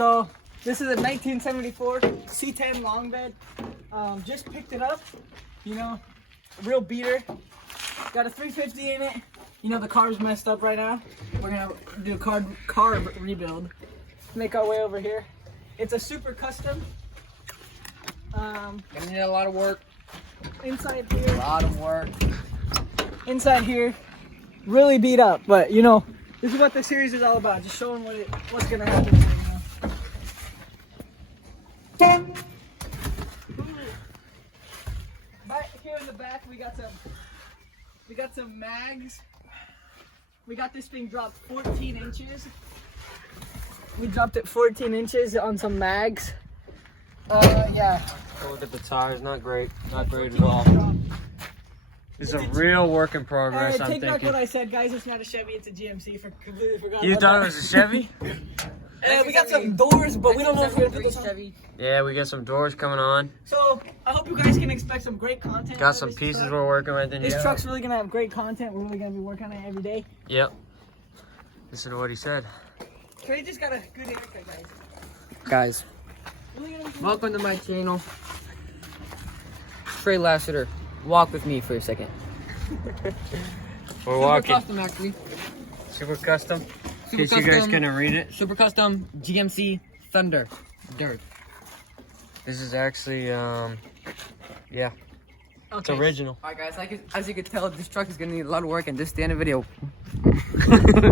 So this is a 1974 C10 long bed. Just picked it up, you know, real beater. Got a 350 in it. You know, the car's messed up right now. We're gonna do a carb rebuild. Make our way over here. It's a super custom. Gonna need a lot of work. Inside here. A lot of work. Inside here, really beat up, but you know, this is what the series is all about. Just showing what's gonna happen. Back here in the back, we got some mags. We got this thing dropped 14 inches. We dropped it 14 inches on some mags. Yeah. Look at the tires, not great at all. It's a real work in progress. I'm take back thinking. what I said, guys. It's not a Chevy, it's a GMC. Completely forgot. You about thought that. it was a Chevy? We got some doors, but we don't know if we're gonna put this on. Yeah, we got some doors coming on. So I hope you guys can expect some great content. Got some pieces we're working with in here. This truck's really gonna have great content. We're really gonna be working on it every day. Yep. Listen to what he said. Trey just got a good haircut, guys. Guys, Really gonna be- welcome to my channel. Trey Lassiter, walk with me for a second. We're Super walking. custom, actually. Super custom. In Super case you guys custom. couldn't read it. Super custom GMC Thunder Dirt. This is actually, yeah. It's Okay. original. Alright guys, as you can tell, this truck is gonna need a lot of work, and this is the end of the video.